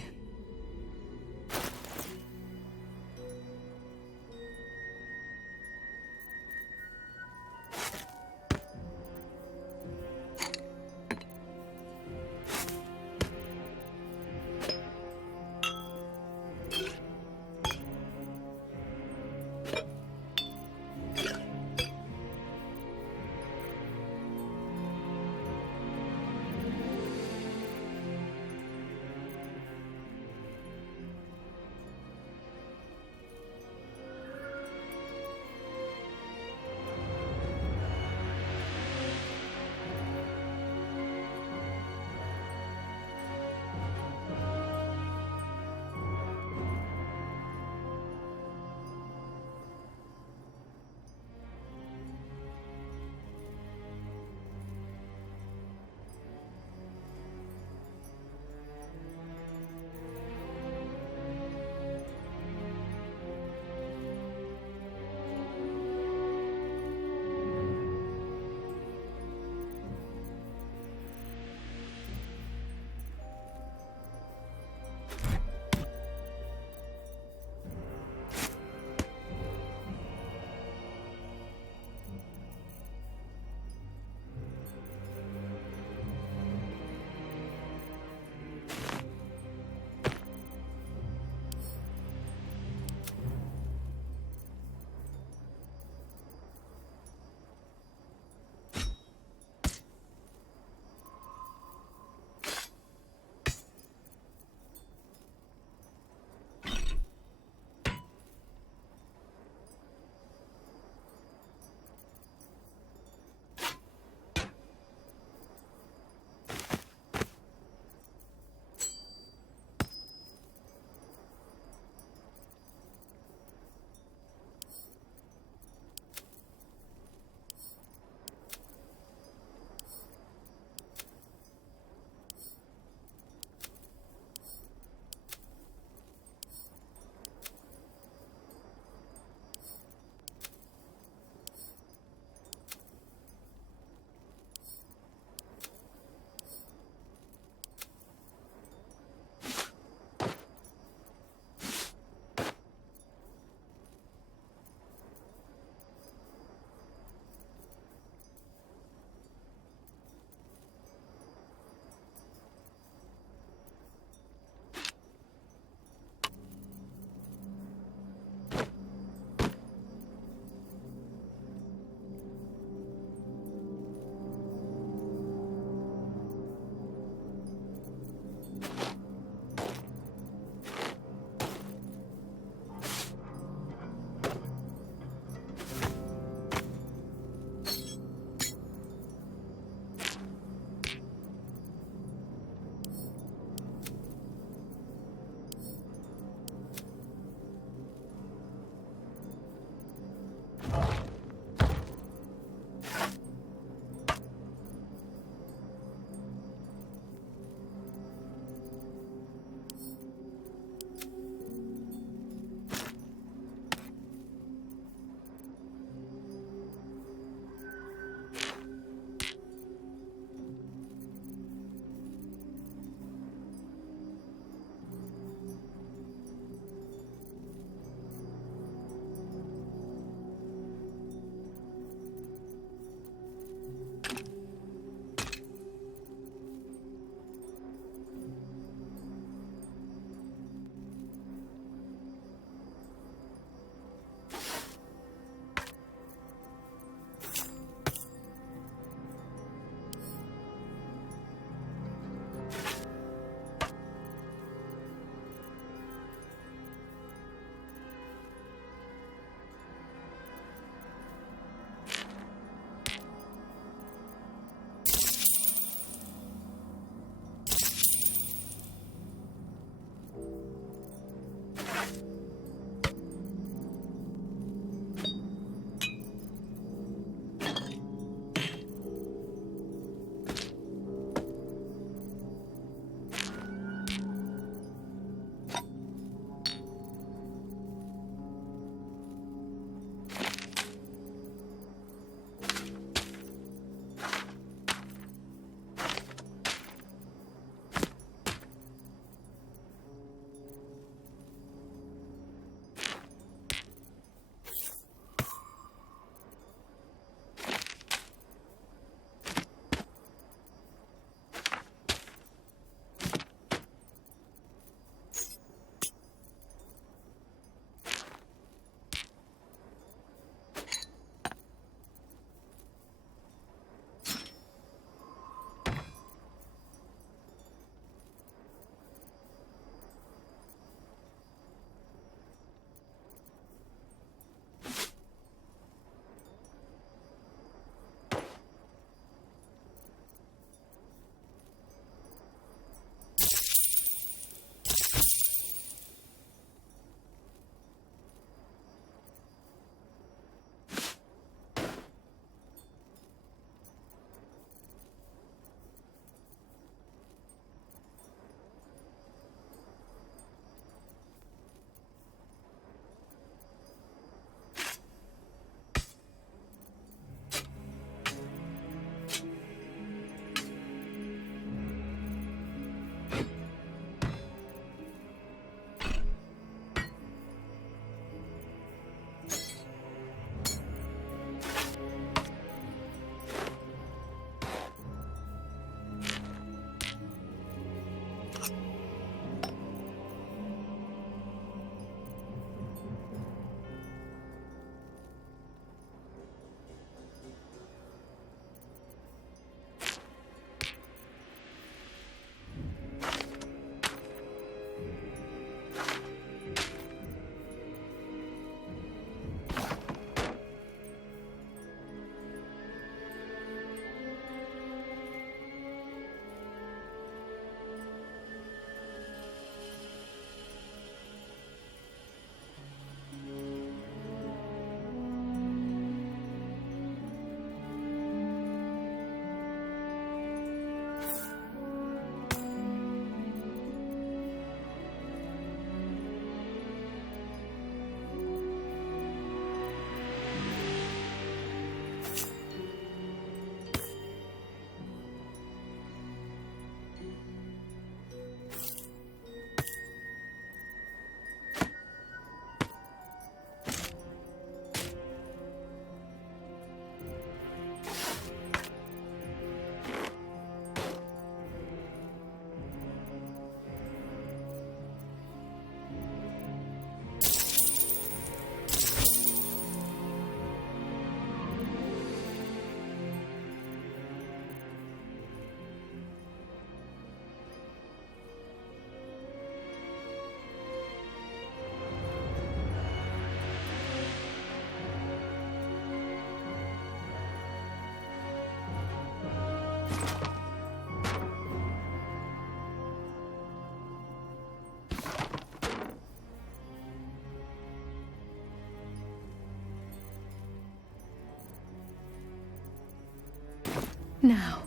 Now,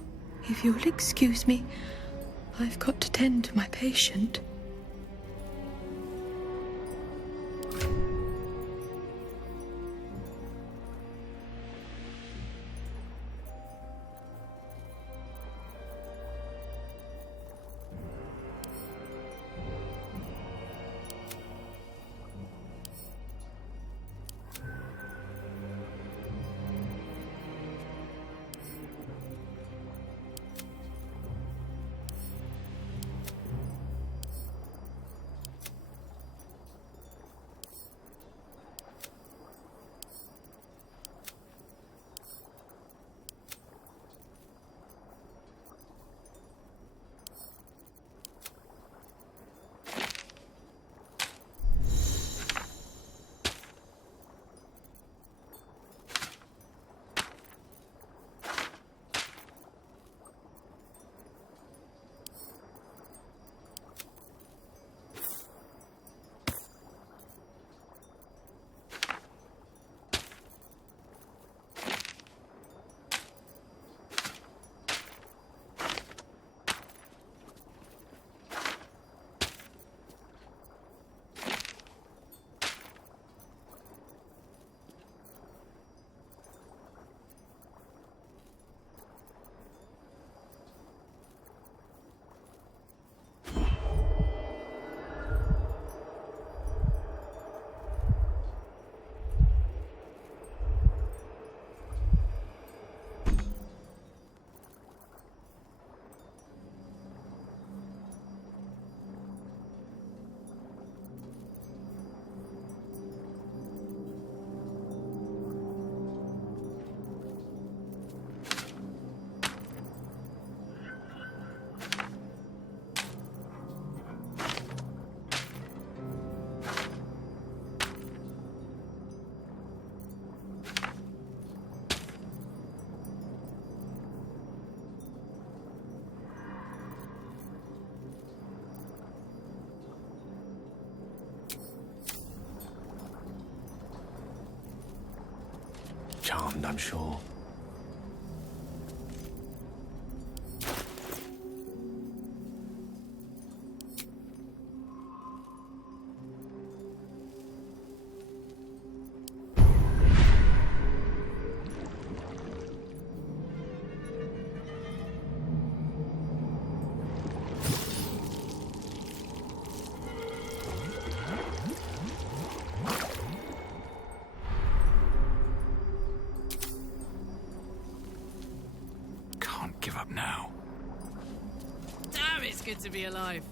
if you'll excuse me, I've got to tend to my patient. Charmed, I'm sure. Now. Damn, it's good to be alive.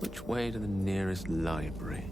Which way to the nearest library?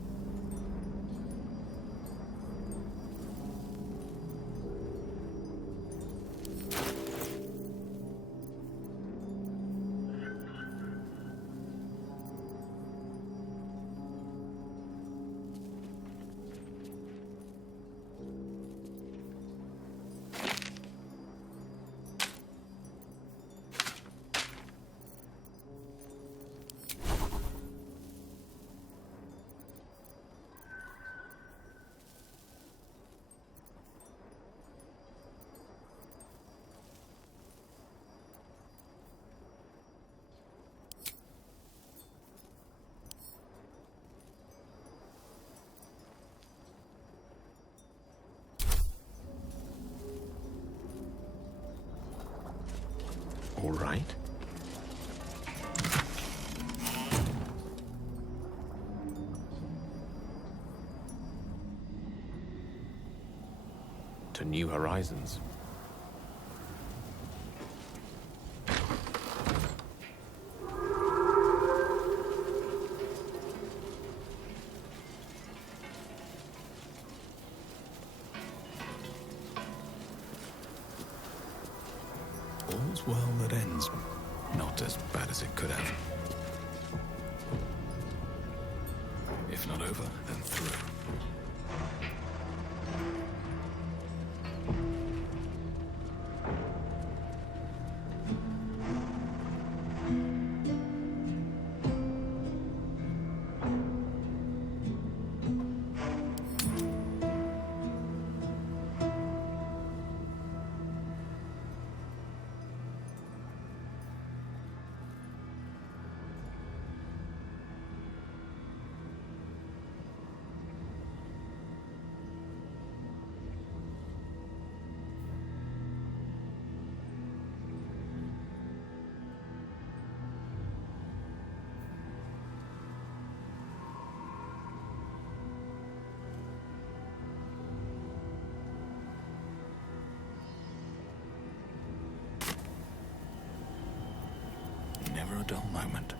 All right. To new horizons. All's well that ends. Not as bad as it could have. If not over, then through. Never a dull moment.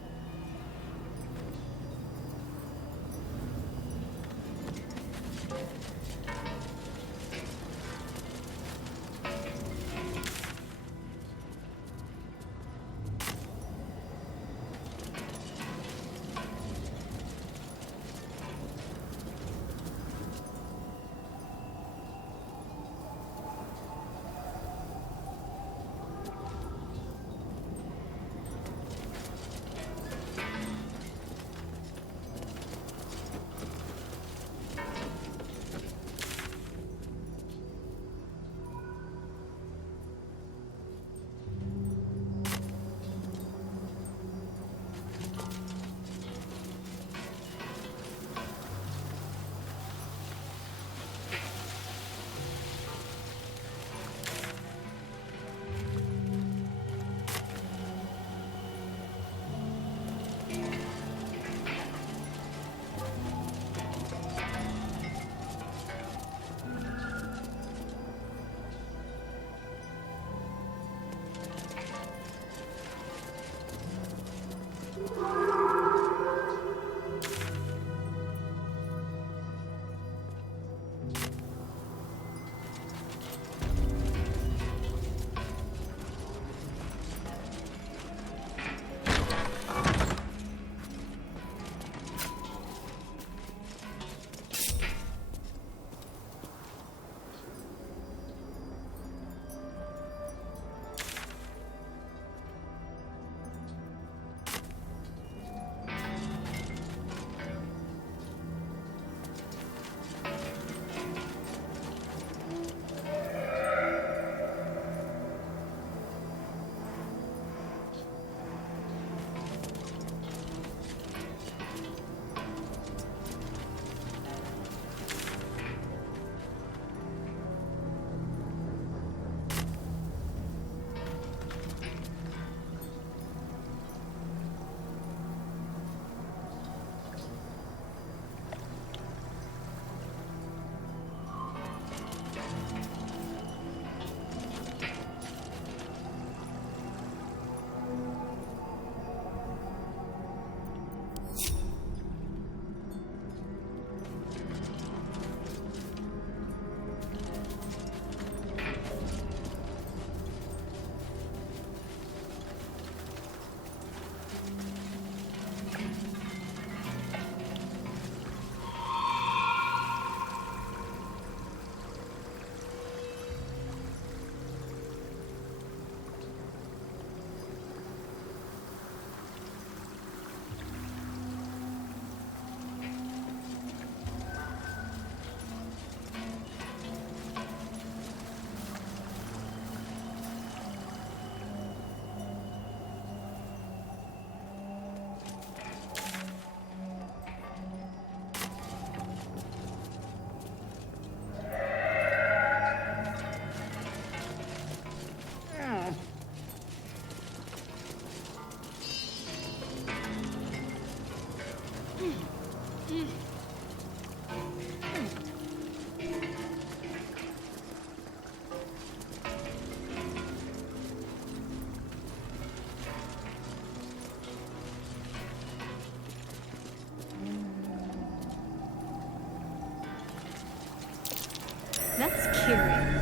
That's curious.